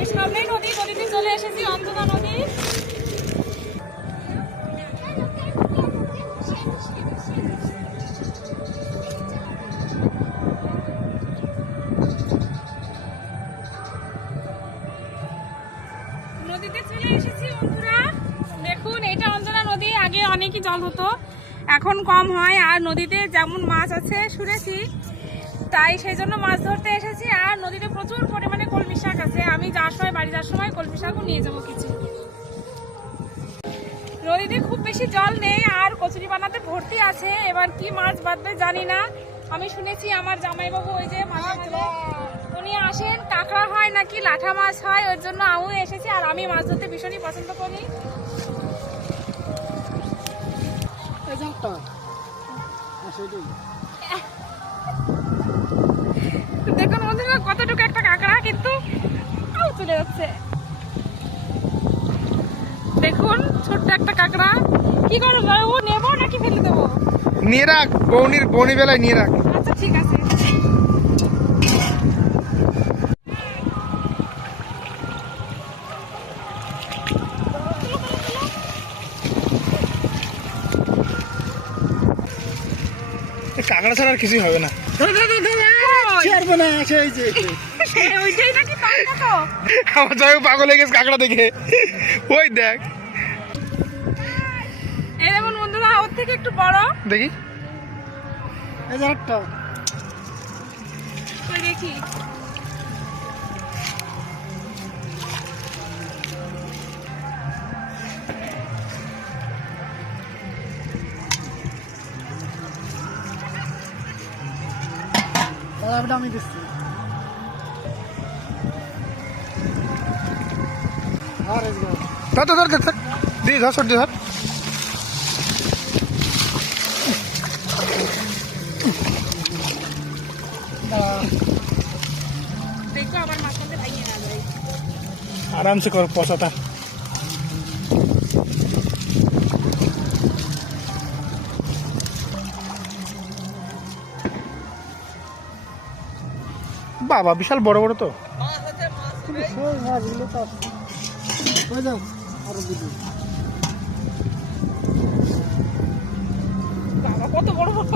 এই সামনেই নদী, নদীতে চলে এসেছি, অন্তনা নদী। নদীতে চলে এসেছি বন্ধুরা, দেখুন এটা অন্তনা নদী। আগে অনেকই জল হতো, এখন কম হয়। আর নদীতে যেমন মাছ আছে শুনেছি, তাই সেই জন্য মাছ ধরতে এসেছি। আর নদীতে প্রচুর পরিমাণে কলমি শাক আছে, আমি যাওয়ার সময় বাড়ি যাওয়ার সময় কলমি শাকও নিয়ে যাবো কিছু। নদীতে খুব বেশি জল নেই, আর কচুরি বানাতে ভর্তি আছে। এবার কি মাছ বাঁধবে জানি না। আমি শুনেছি আমার জামাইবাবু ওই যে মাঝে মাঝে উনি আসেন, কাঁকড়া হয় নাকি লাঠা মাছ হয়, ওর জন্য আমিও এসেছি। আর আমি মাছ ধরতে ভীষণই পছন্দ করি। দেখুন বন্ধুরা কতটুকু একটা কাঁকড়া, কিন্তু চলে যাচ্ছে। দেখুন ছোট্ট একটা কাঁকড়া। কি করবো, ও নেবো নাকি ফেলে দেবো? নিয়ে রাখ, বৌনি বেলায় নিয়ে রাখ। আচ্ছা ঠিক আছে। কাঁকড়া ছাড়া আর কিছুই হবে না। ওইটাই নাকি পাল্টা তো? আমার যাই পাগল হয়ে গেছে কাঁকড়া দেখে। ওই দেখ, এই দেখুন বন্ধুরা, ওর থেকে একটু বড়। দেখি ওই দেখি। আমি দিচ্ছি। ধর ধর ধর দিদি, ধর সর্দি ধর। দেখো আবার মাছ মাঝে ভাইয়ে না যায়। আরামসে কর পচাটা। বাবা বিশাল বড় বড় তো। বাবা কত বড় বড়।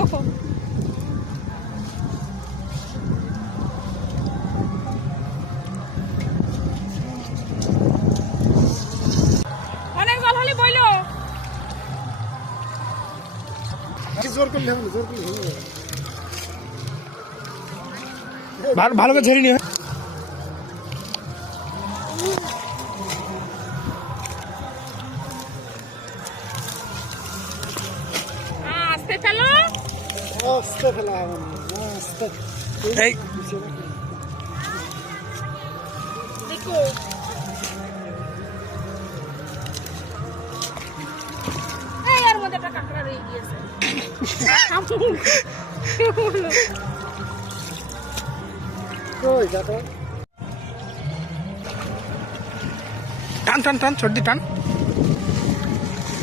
অনেক জল হলে বইলো। ভালো করে ঝেড়ে নিয়ে আস্তে ফেলো। এই দেখো এই এর মধ্যে একটা কাঁকড়া রয়ে গিয়েছে। টান টান টান, সর্দি টান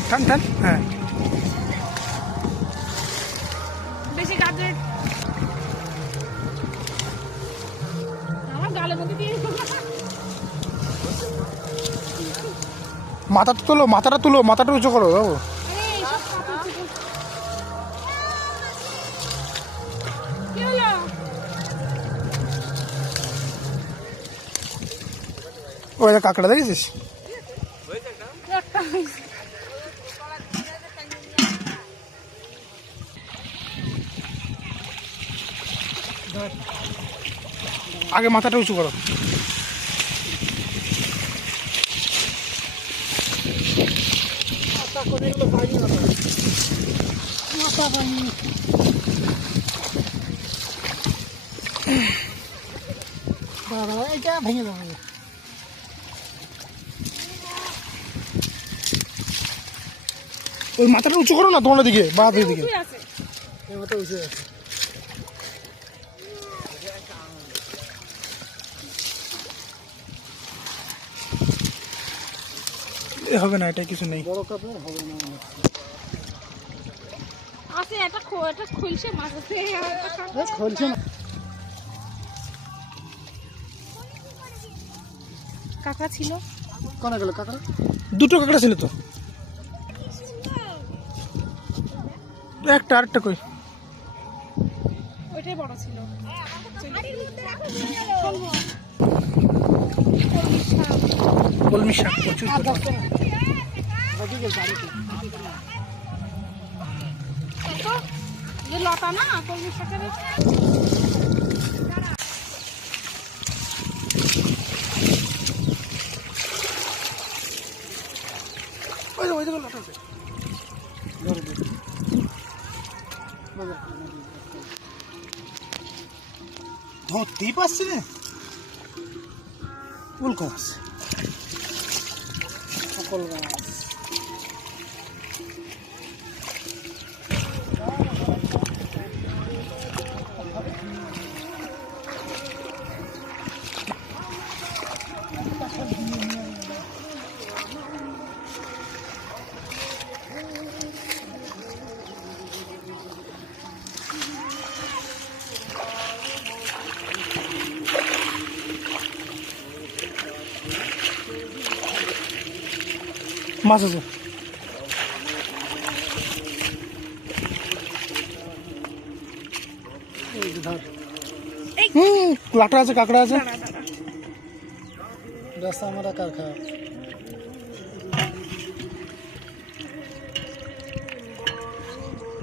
টান টান। হ্যাঁ বেশি গাছে আমার গালের মধ্যে দিয়ে মাথাটা তুলো, মাথাটা উঁচু করো বাবু। কি হলো? ওই কাঁকড়া দেখেছিস? আগে মাথাটা উঁচু করো। ভেঙে যাবে। ওই মাথাটা উঁচু করো না, তোমার দিকে বাঁ দিকে। মাথা উঁচু আছে। হবে না, এটা কিছু নেই। বড় কাপড় হবে না আছে, এটা খুলছে মাছ আছে। খোলছে না। কাঁকড়া ছিল। কোন গেল কাঁকড়া? দুটো কাঁকড়া ছিল তো, একটা আরেকটা কই? ওইটাই বড় ছিল। কলমি শাক প্রচুর লতা না কলমি শাকের। ধরতেই পারছি না, উল্কা মাছ, সকল মাছ। মাছ আছে, লাটা আছে, কাঁকড়া আছে। রাস্তা আমরা কারখা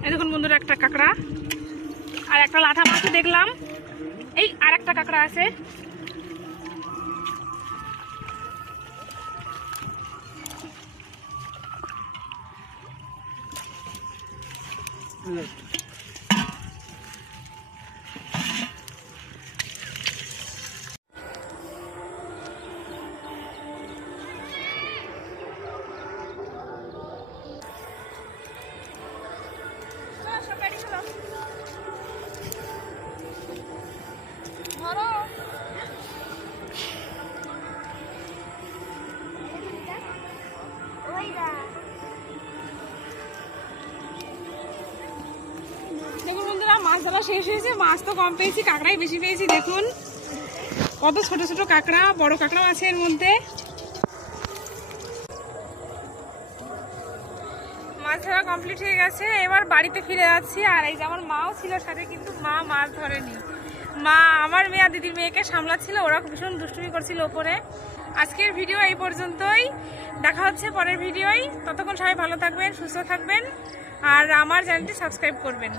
এই দেখুন বন্ধুরা, একটা কাঁকড়া আর একটা লাঠা মাছ দেখলাম। এই আর একটা কাঁকড়া আছে। দেখুন বন্ধুরা, মাছ ধরা শেষ হয়েছে। মাছ তো কম পেয়েছি, কাঁকড়াই বেশি পেয়েছি। দেখুন কত ছোট ছোট কাঁকড়া, বড় কাঁকড়াও আছে এর মধ্যে। মাছ ধরা কমপ্লিট হয়ে গেছে, এবার বাড়িতে ফিরে যাচ্ছি। আর এই যে আমার মাও ছিল সাথে, কিন্তু মা মাছ ধরেনি। মা আমার মেয়ে আর দিদির মেয়েকে সামলাচ্ছিল, ওরা ভীষণ দুষ্টুমি করছিল ওপরে। আজকের ভিডিও এই পর্যন্তই, দেখা হচ্ছে পরের ভিডিওয়। ততক্ষণ সবাই ভালো থাকবেন, সুস্থ থাকবেন, আর আমার চ্যানেলটি সাবস্ক্রাইব করবেন।